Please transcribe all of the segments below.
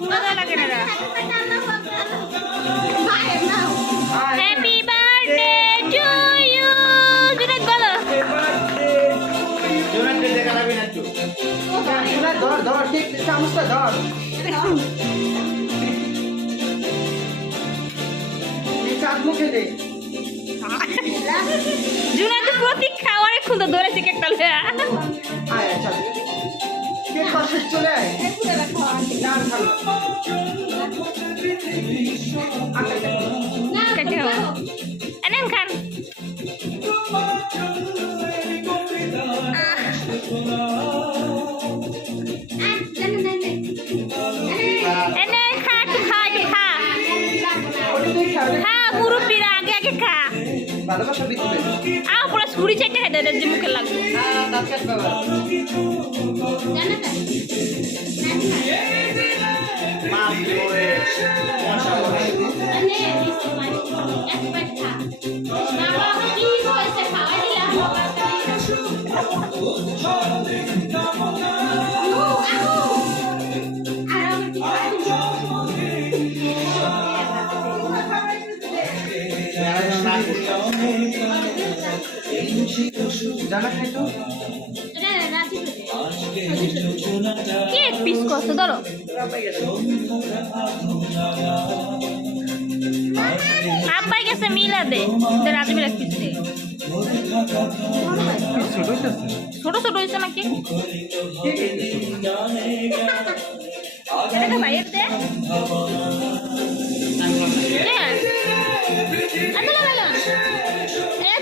মজা লাগে না happy birthday to you Junaid বলো জোনাক দে দেখা লাগবে না চুপ জোনাক ধর ধর ঠিক চামচটা ধর এই চাঁদ মুখে দে জুনাইদ প্রতীক খাওয়ারে খুঁজ ধরেছে কেকটা আয় আচ্ছা কেক পাশে চলে আয় চাঁদ খাবে কেটে খাও এনেন খান এনে খা একটু খা একটু খা ওটা তুই খাবে খা মুরব্বীরা আগে আগে খা ভালোবাসা বিতবে পুরো ছুরি চাইতে খাই দেয় যে মুখে লাগবে দাঁত কাট বাবা মাছ ওরে মাশাআল্লাহ জানা একটু কেক পিস করছো ধরো আব্বাই গেছে মিলাদে রাজীবের এক পিস দে ছোট ছোট হয়েছে নাকি এটা ভাইয়ের দে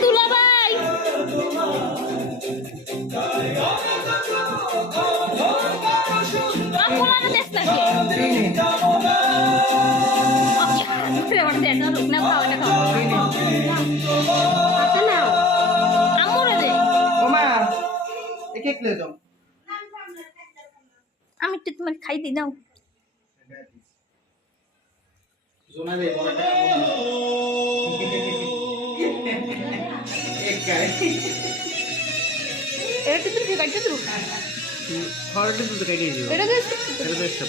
দুলা ভাই আমি একটু তোমার খাই দিই দাও এটা তো ঠিক আছে তো ফলটা তো কেটে দিও এটা এটা তো